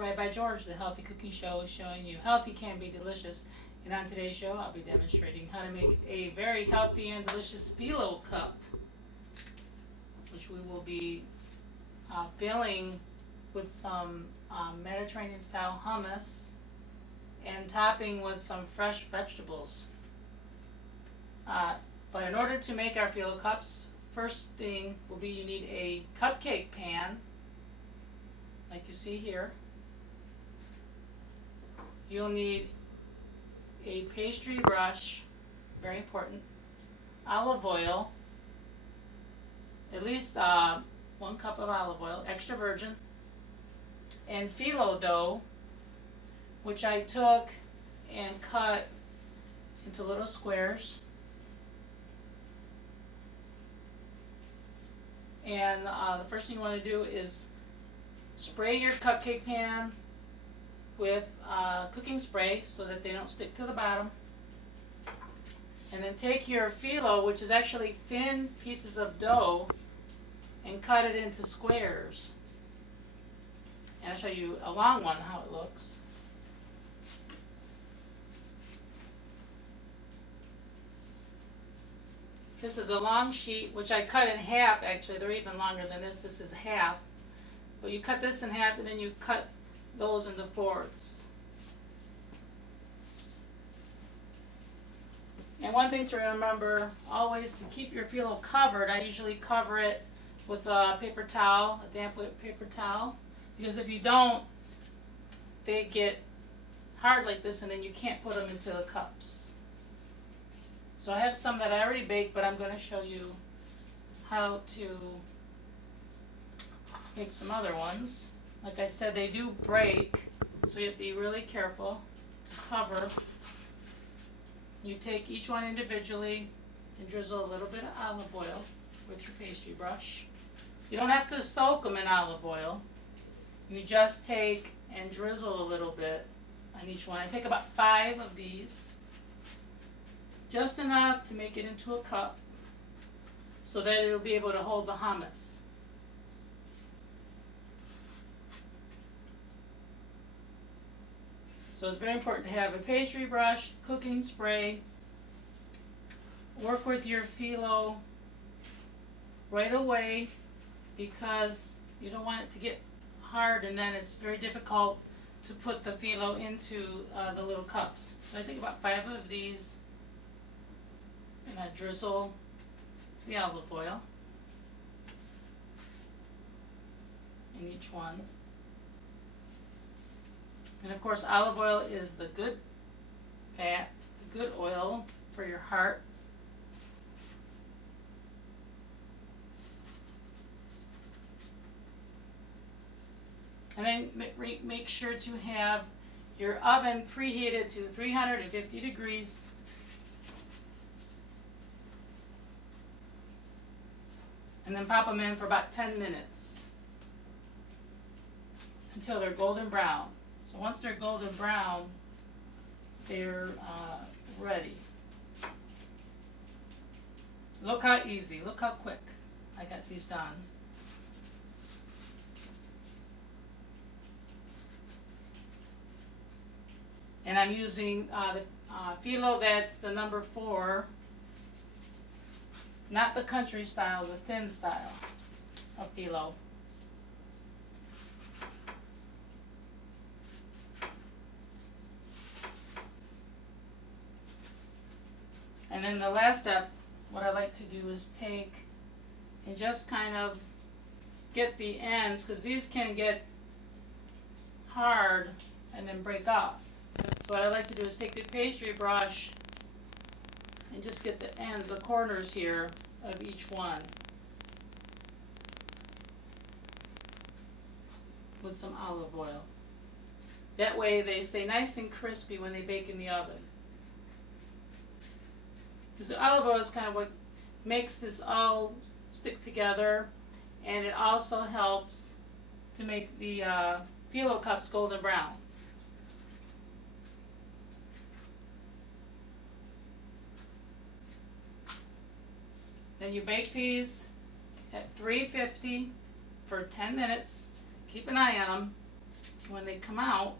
Right by George, the Healthy Cooking Show, showing you healthy can be delicious. And on today's show, I'll be demonstrating how to make a very healthy and delicious phyllo cup, which we will be filling with some Mediterranean-style hummus and topping with some fresh vegetables. But in order to make our phyllo cups, first thing will be you need a cupcake pan, like you see here. You'll need a pastry brush, very important, olive oil, at least 1 cup of olive oil, extra virgin, and phyllo dough, which I took and cut into little squares. And the first thing you want to do is spray your cupcake pan with cooking spray so that they don't stick to the bottom. And then take your phyllo, which is actually thin pieces of dough, and cut it into squares. And I'll show you a long one how it looks. This is a long sheet, which I cut in half. Actually, they're even longer than this. This is half. But you cut this in half, and then you cut those into fourths. And one thing to remember, always to keep your phyllo covered, I usually cover it with a paper towel, a damp paper towel, because if you don't, they get hard like this, and then you can't put them into the cups. So I have some that I already baked, but I'm going to show you how to make some other ones. Like I said, they do break, so you have to be really careful to cover. You take each one individually and drizzle a little bit of olive oil with your pastry brush. You don't have to soak them in olive oil. You just take and drizzle a little bit on each one. I take about 5 of these. Just enough to make it into a cup so that it'll be able to hold the hummus. So it's very important to have a pastry brush, cooking spray. Work with your phyllo right away because you don't want it to get hard, and then it's very difficult to put the phyllo into the little cups. So I take about 5 of these. And I drizzle the olive oil in each one. And of course, olive oil is the good fat, the good oil for your heart. And then make sure to have your oven preheated to 350 degrees. And then pop them in for about 10 minutes until they're golden brown. So once they're golden brown, they're ready. Look how easy, look how quick I got these done. And I'm using the phyllo that's the number 4. Not the country style, the thin style of phyllo. And then the last step, what I like to do is take and just kind of get the ends, because these can get hard and then break off. So what I like to do is take the pastry brush and just get the ends, the corners here of each one with some olive oil. That way they stay nice and crispy when they bake in the oven. Because the olive oil is kind of what makes this all stick together, and it also helps to make the phyllo cups golden brown. Then you bake these at 350 for 10 minutes. Keep an eye on them. when they come out,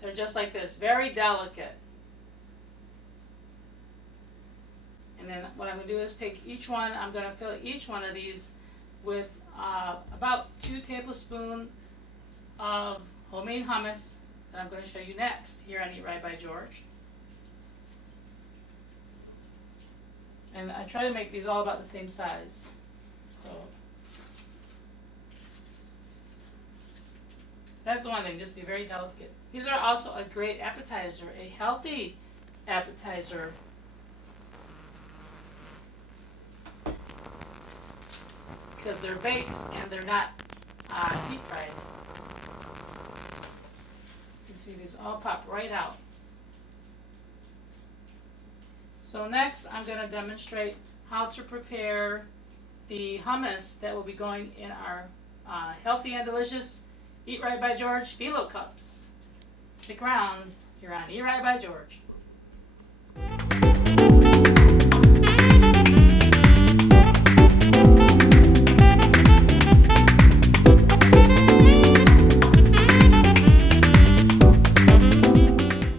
they're just like this, very delicate. And then what I'm going to do is take each one, I'm going to fill each one of these with about 2 tablespoons of homemade hummus that I'm going to show you next here on Eat Right by George. And I try to make these all about the same size. So that's the one thing, just be very delicate. These are also a great appetizer, a healthy appetizer. Because they're baked and they're not deep fried. You can see these all pop right out. So next I'm going to demonstrate how to prepare the hummus that will be going in our healthy and delicious Eat Right by George Phyllo cups. Stick around, you're on Eat Right by George.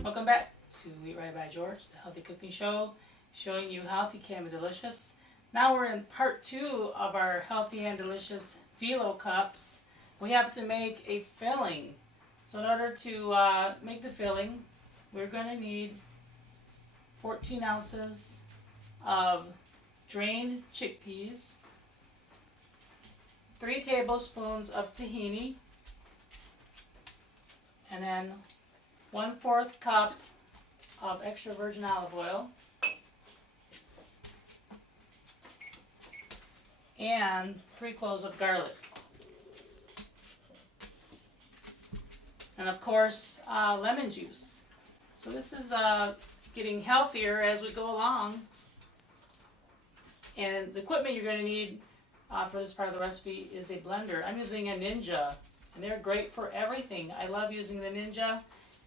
Welcome back to Eat Right by George, the healthy cooking show, showing you healthy can be delicious. Now we're in part 2 of our healthy and delicious Phyllo cups. We have to make a filling. So in order to make the filling, we're going to need 14 ounces of drained chickpeas, 3 tablespoons of tahini, and then 1/4 cup of extra virgin olive oil, and 3 cloves of garlic. And of course, lemon juice. So this is getting healthier as we go along. And the equipment you're going to need for this part of the recipe is a blender. I'm using a Ninja, and they're great for everything. I love using the Ninja.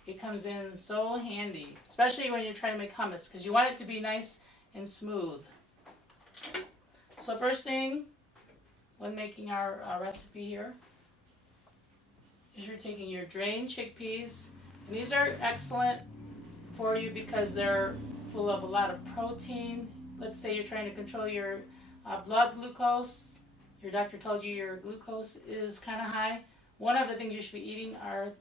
It comes in so handy, especially when you're trying to make hummus, because you want it to be nice and smooth. So first thing, when making our recipe here, is you're taking your drained chickpeas, and these are excellent for you because they're full of a lot of protein. Let's say you're trying to control your blood glucose. Your doctor told you your glucose is kind of high. One of the things you should be eating are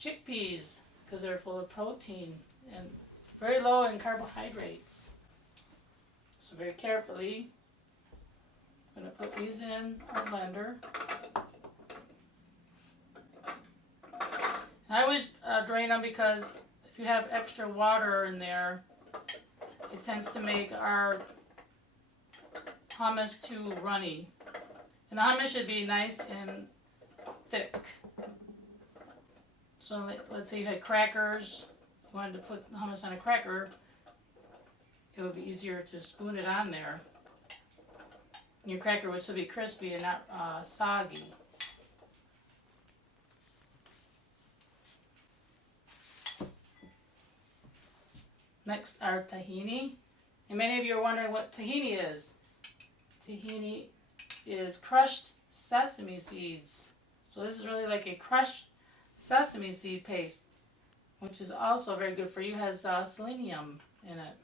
chickpeas because they're full of protein and very low in carbohydrates. So very carefully, I'm going to put these in our blender. I always drain them because if you have extra water in there, it tends to make our hummus too runny. And the hummus should be nice and thick. So let's say you had crackers, you wanted to put hummus on a cracker, it would be easier to spoon it on there. And your cracker would still be crispy and not soggy. Next, our tahini. And many of you are wondering what tahini is. Tahini is crushed sesame seeds. So this is really like a crushed sesame seed paste, which is also very good for you. It has selenium in it.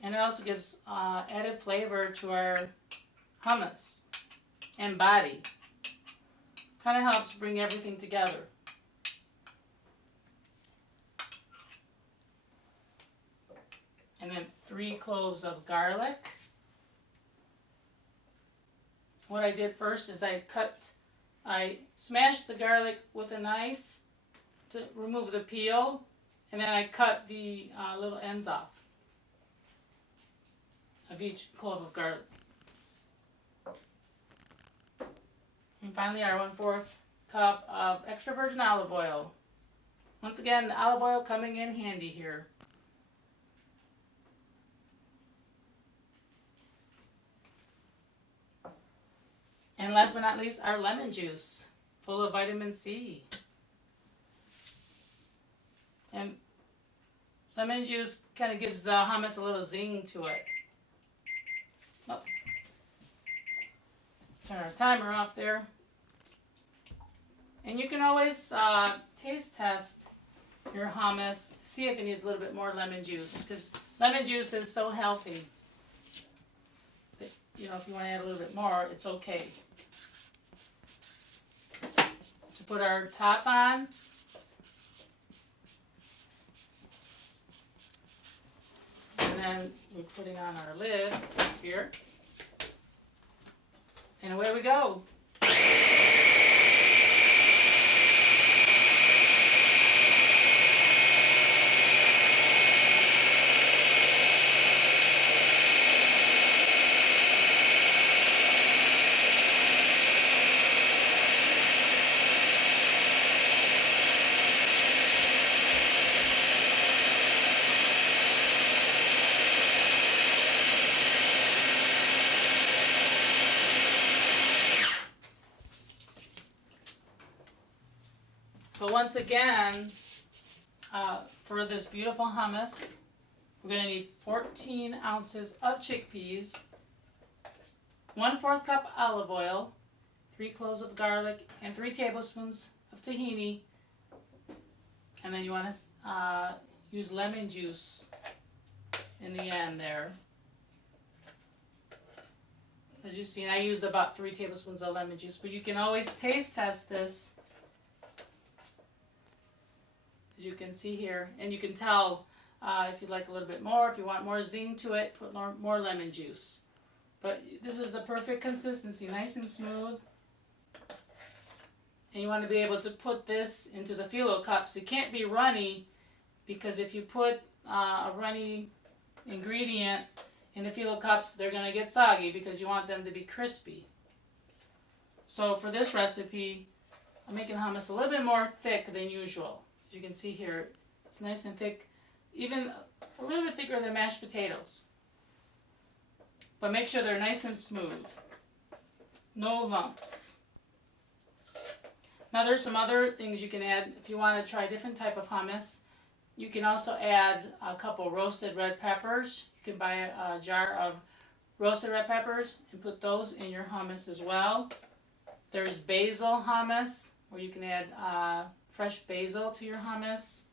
And it also gives added flavor to our hummus and body. Kind of helps bring everything together. And then 3 cloves of garlic. What I did first is I smashed the garlic with a knife to remove the peel, and then I cut the little ends off of each clove of garlic. And finally, our 1/4 cup of extra virgin olive oil. Once again, the olive oil coming in handy here. And last but not least, our lemon juice, full of vitamin C. And lemon juice kind of gives the hummus a little zing to it. Oh. Turn our timer off there. And you can always taste test your hummus to see if it needs a little bit more lemon juice, because lemon juice is so healthy that, you know, if you want to add a little bit more, it's okay. To put our top on, and then we're putting on our lid here, and away we go. So once again, for this beautiful hummus, we're going to need 14 ounces of chickpeas, 1/4 cup olive oil, 3 cloves of garlic, and 3 tablespoons of tahini. And then you want to use lemon juice in the end there. As you see, I used about 3 tablespoons of lemon juice, but you can always taste test this. As you can see here, and you can tell if you'd like a little bit more, if you want more zing to it, put more lemon juice. But this is the perfect consistency, nice and smooth. And you want to be able to put this into the Phyllo cups. It can't be runny, because if you put a runny ingredient in the Phyllo cups, they're going to get soggy, because you want them to be crispy. So for this recipe, I'm making hummus a little bit more thick than usual. As you can see here, it's nice and thick, even a little bit thicker than mashed potatoes. But make sure they're nice and smooth. No lumps. Now there's some other things you can add if you want to try a different type of hummus. You can also add a couple roasted red peppers. You can buy a jar of roasted red peppers and put those in your hummus as well. There's basil hummus, where you can add fresh basil to your hummus.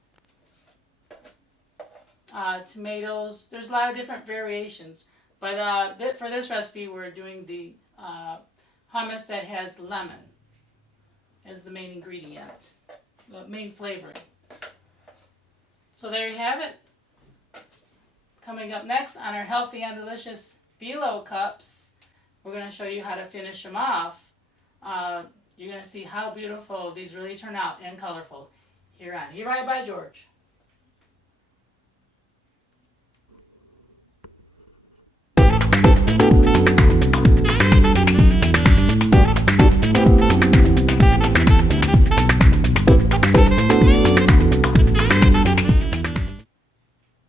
Tomatoes. There's a lot of different variations. But for this recipe, we're doing the hummus that has lemon as the main ingredient, the main flavoring. So there you have it. Coming up next on our healthy and delicious Phyllo cups, we're going to show you how to finish them off. You're going to see how beautiful these really turn out and colorful here on Eat Right by George.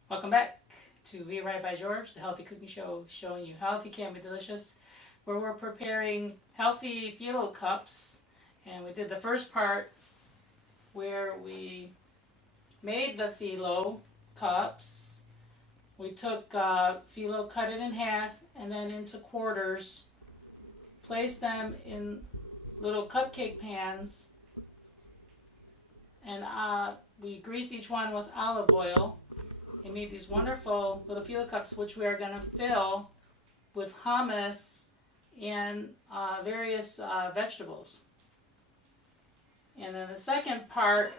Welcome back to Eat Right by George, the healthy cooking show showing you healthy can be delicious, where we're preparing healthy Phyllo cups. And we did the first part where we made the Phyllo cups. We took Phyllo, cut it in half, and then into quarters, placed them in little cupcake pans, and we greased each one with olive oil and made these wonderful little Phyllo cups, which we are going to fill with hummus and various vegetables. And then the second part,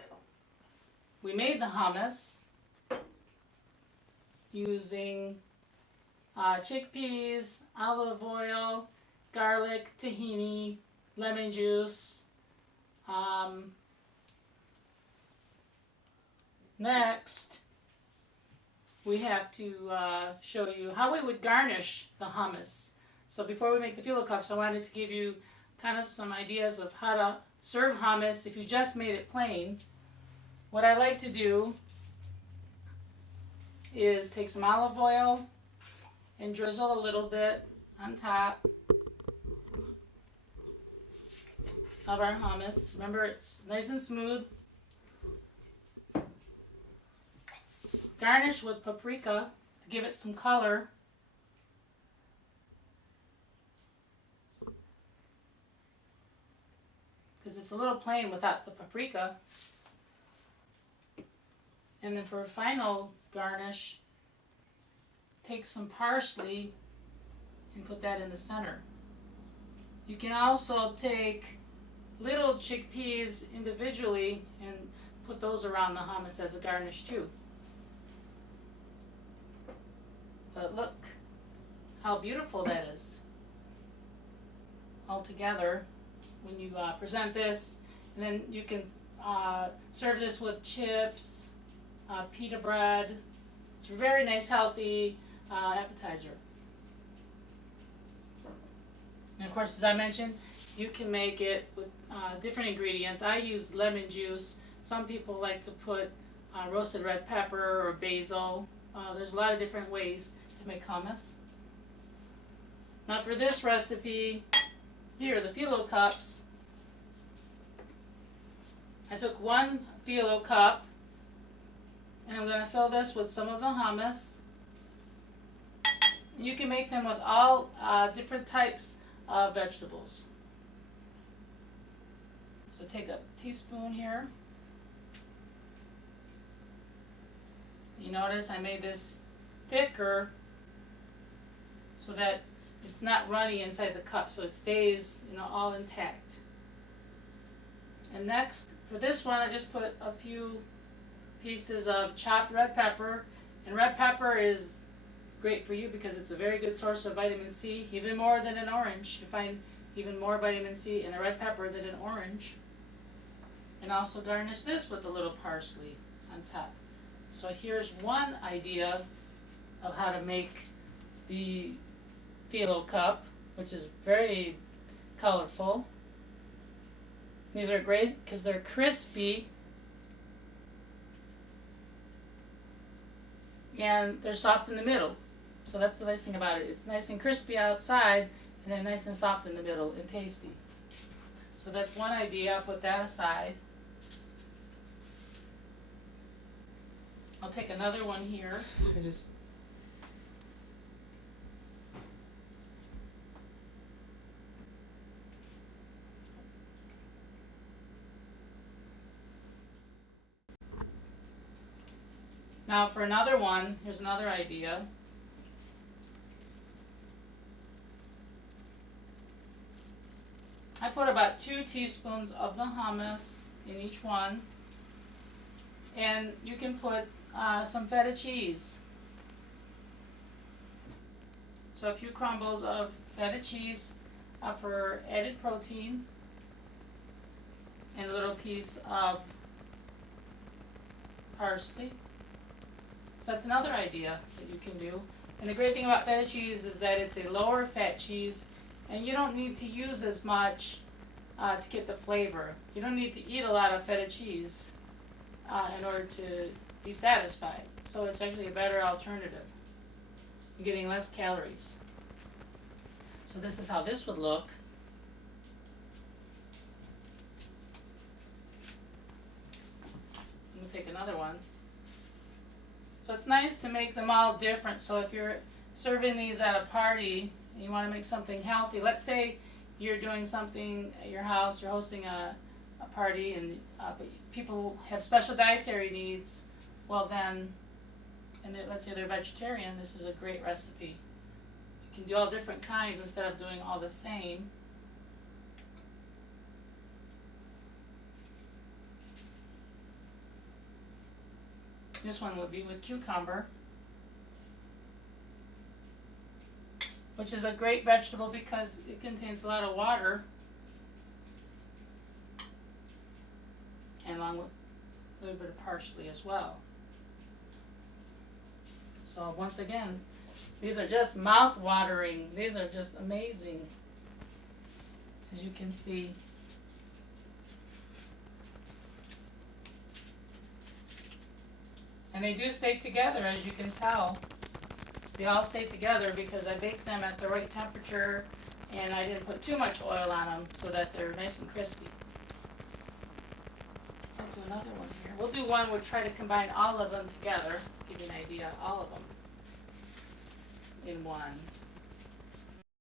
we made the hummus using chickpeas, olive oil, garlic, tahini, lemon juice. Next, we have to show you how we would garnish the hummus. So before we make the Phyllo cups, I wanted to give you kind of some ideas of how to serve hummus if you just made it plain. What I like to do is take some olive oil and drizzle a little bit on top of our hummus. Remember, it's nice and smooth. Garnish with paprika to give it some color. because it's a little plain without the paprika. And then for a final garnish, take some parsley and put that in the center. You can also take little chickpeas individually and put those around the hummus as a garnish too. But look how beautiful that is all together when you present this. And then you can serve this with chips, pita bread. It's a very nice, healthy appetizer. And of course, as I mentioned, you can make it with different ingredients. I use lemon juice. Some people like to put roasted red pepper or basil. There's a lot of different ways to make hummus. Now for this recipe, here are the Phyllo cups. I took 1 Phyllo cup and I'm going to fill this with some of the hummus. You can make them with all different types of vegetables. So take a teaspoon here. You notice I made this thicker so that it's not runny inside the cup, so it stays, all intact. And next, for this one, I just put a few pieces of chopped red pepper. And red pepper is great for you because it's a very good source of vitamin C, even more than an orange. You find even more vitamin C in a red pepper than an orange. And also garnish this with a little parsley on top. So here's one idea of how to make the Phyllo cup, which is very colorful. These are great because they're crispy and they're soft in the middle. So that's the nice thing about it. It's nice and crispy outside and then nice and soft in the middle and tasty. So that's one idea. I'll put that aside. I'll take another one here. Now for another one, here's another idea. I put about 2 teaspoons of the hummus in each one. And you can put some feta cheese. So a few crumbles of feta cheese for added protein. And a little piece of parsley. So that's another idea that you can do. And the great thing about feta cheese is that it's a lower fat cheese and you don't need to use as much to get the flavor. You don't need to eat a lot of feta cheese in order to be satisfied. So it's actually a better alternative. You're getting less calories. So this is how this would look. We'll take another one. So it's nice to make them all different. So if you're serving these at a party and you want to make something healthy, let's say you're doing something at your house, you're hosting a party and but people have special dietary needs, well then, and let's say they're vegetarian, this is a great recipe. You can do all different kinds instead of doing all the same. This one would be with cucumber, which is a great vegetable because it contains a lot of water, and along with a little bit of parsley as well. So once again, these are just mouth-watering. These are just amazing, as you can see. And they do stay together, as you can tell. They all stay together because I baked them at the right temperature and I didn't put too much oil on them so that they're nice and crispy. I'll do another one here. We'll do one, we'll try to combine all of them together, give you an idea, all of them in one.